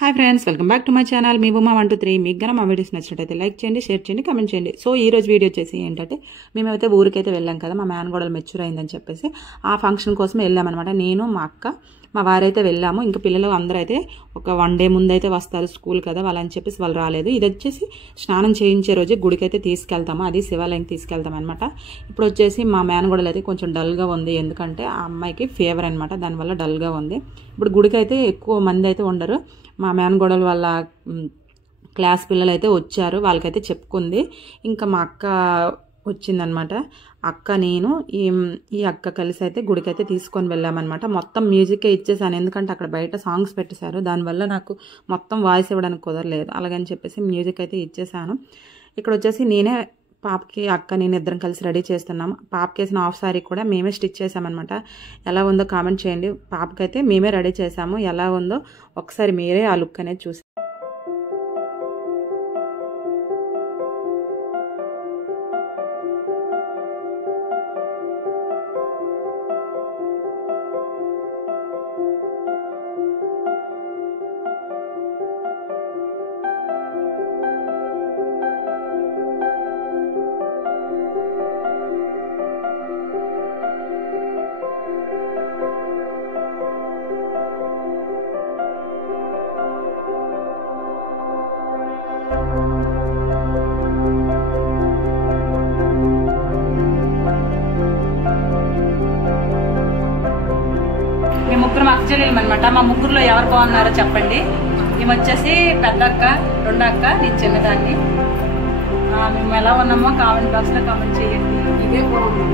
Hi friends, welcome back to my channel. మీ ఉమా 123. మీకు గన మా వీడియోస్ నచ్చినట్టయితే లైక్ చేయండి, షేర్ చేయండి, కమెంట్ చేయండి. సో ఈ రోజు వీడియో వచ్చేసి ఏంటంటే, మేమైతే ఊరికైతే వెళ్ళాం కదా, మా మేనగోడలు మెచ్యూర్ అయిందని చెప్పేసి ఆ ఫంక్షన్ కోసం వెళ్ళామన్నమాట. నేను, మా అక్క, మా వారైతే వెళ్ళాము. ఇంకా పిల్లలు అందరూ అయితే ఒక 1 డే ముందు అయితే వస్తారు స్కూల్ కదా, వాళ్ళని చెప్పేసి వాళ్ళు రాలేదు. ఇది వచ్చేసి స్నానం చేయించే రోజు గుడికైతే తీసుకెళ్తాము, అది శివాలయం తీసుకెళ్తాం అనమాట. ఇప్పుడు వచ్చేసి మా మేనగోడలు అయితే కొంచెం డల్గా ఉంది, ఎందుకంటే ఆ అమ్మాయికి ఫీవర్ అనమాట, దానివల్ల డల్గా ఉంది. ఇప్పుడు గుడికి అయితే ఎక్కువ మంది అయితే ఉండరు. మా మేనగోడలు వాళ్ళ క్లాస్ పిల్లలు అయితే వచ్చారు, వాళ్ళకైతే చెప్పుకుంది. ఇంకా మా అక్క వచ్చిందనమాట. అక్క, నేను, ఈ అక్క కలిసి అయితే గుడికి అయితే తీసుకొని వెళ్ళామన్నమాట. మొత్తం మ్యూజికే ఇచ్చేసాను, ఎందుకంటే అక్కడ బయట సాంగ్స్ పెట్టేశారు, దానివల్ల నాకు మొత్తం వాయిస్ ఇవ్వడానికి కుదరలేదు. అలాగని చెప్పేసి మ్యూజిక్ అయితే ఇచ్చేసాను. ఇక్కడ వచ్చేసి నేనే పాపకి, అక్క, నేను ఇద్దరం కలిసి రెడీ చేస్తున్నాము. పాపకి వేసిన హాఫ్ సారీ కూడా మేమే స్టిచ్ చేసామన్నమాట. ఎలా ఉందో కామెంట్ చేయండి. పాపకైతే మేమే రెడీ చేసాము, ఎలా ఉందో ఒకసారి మీరే ఆ లుక్ అనేది చూసి. మేము ముగ్గురు అక్కచెల్లెలు అనమాట. మా ముగ్గురులో ఎవరు బాగున్నారో చెప్పండి. మేము వచ్చేసి పెద్ద అక్క, రెండో అక్క, నేను చిన్నదాన్ని. మేము ఎలా ఉన్నామో కామెంట్ బాక్స్ లో కామెంట్ చేయండి. ఇదే బాగుంది.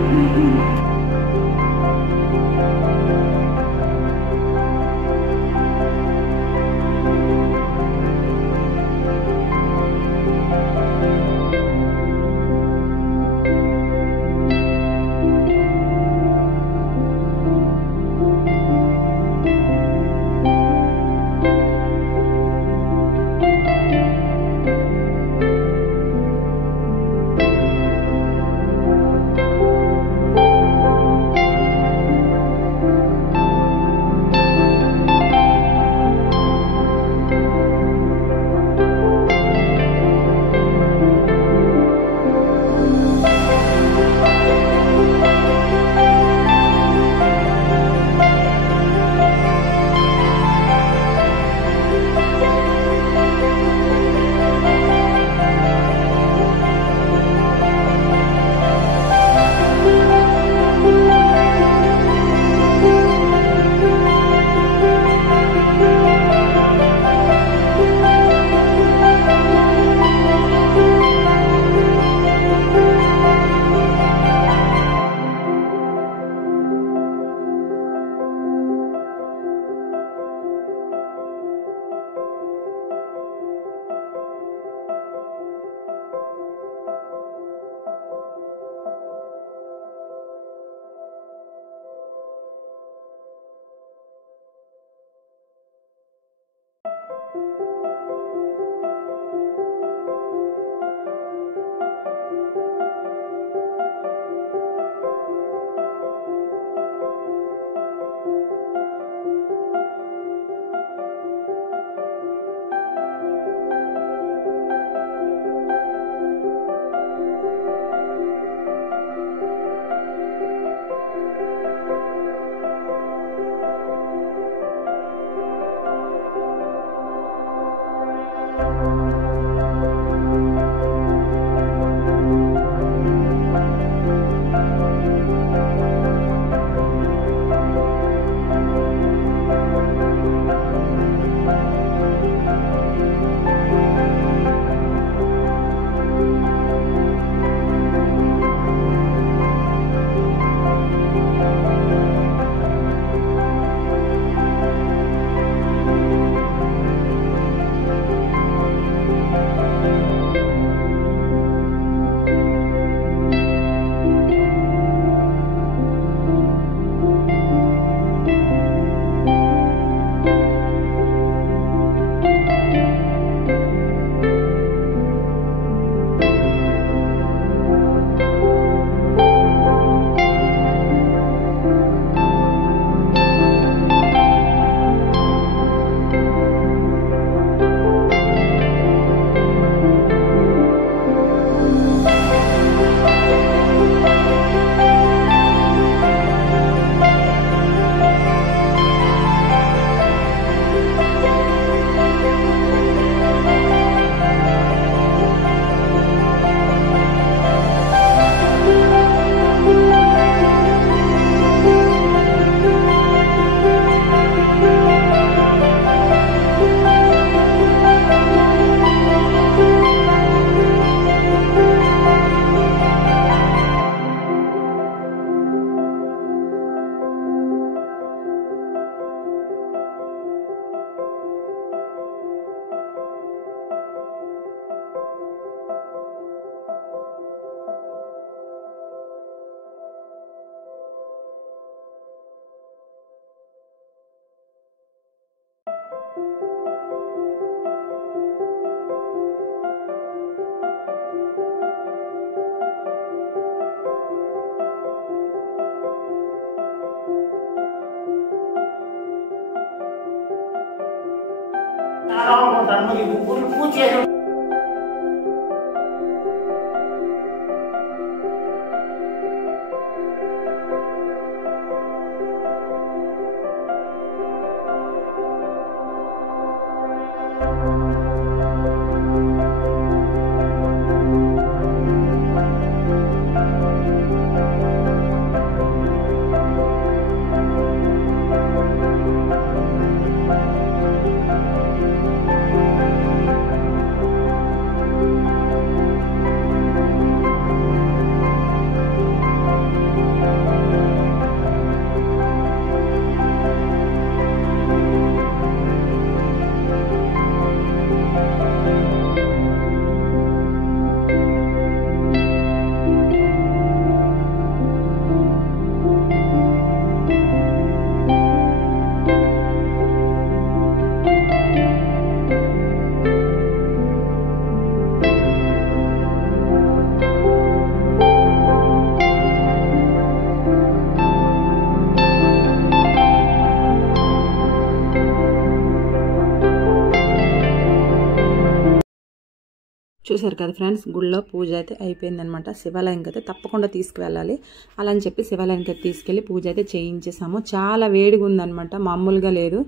చూసారు కదా ఫ్రెండ్స్, గుళ్ళో పూజ అయితే అయిపోయిందనమాట. శివాలయంకి అయితే తప్పకుండా తీసుకువెళ్ళాలి అలా అని చెప్పి శివాలయానికి అయితే తీసుకెళ్ళి పూజ అయితే చేయించేసాము. చాలా వేడిగా ఉందనమాట, మామూలుగా లేదు.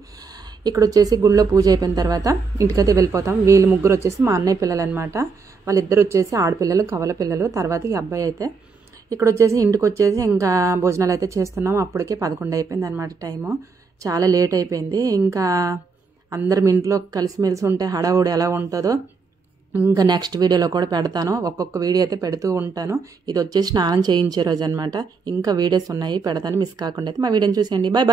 ఇక్కడ వచ్చేసి గుళ్ళో పూజ అయిపోయిన తర్వాత ఇంటికైతే వెళ్ళిపోతాం. వీళ్ళు ముగ్గురు వచ్చేసి మా అన్నయ్య పిల్లలు అనమాట. వాళ్ళిద్దరు వచ్చేసి ఆడపిల్లలు, కవల పిల్లలు. తర్వాత ఈ అబ్బాయి అయితే ఇక్కడ వచ్చేసి ఇంటికి వచ్చేసి ఇంకా భోజనాలు అయితే చేస్తున్నాము. అప్పటికే 11 అయిపోయింది అనమాట టైము. చాలా లేట్ అయిపోయింది. ఇంకా అందరం ఇంట్లో కలిసిమెలిసి ఉంటే హడావుడి ఎలా ఉంటుందో ఇంకా నెక్స్ట్ వీడియోలో కూడా పెడతాను. ఒక్కొక్క వీడియో అయితే పెడుతూ ఉంటాను. ఇది వచ్చేసి స్నానం చేయించే రోజు అనమాట. ఇంకా వీడియోస్ ఉన్నాయి పెడతాను, మిస్ కాకుండా అయితే మా వీడియోని చూసేయండి. Bye bye.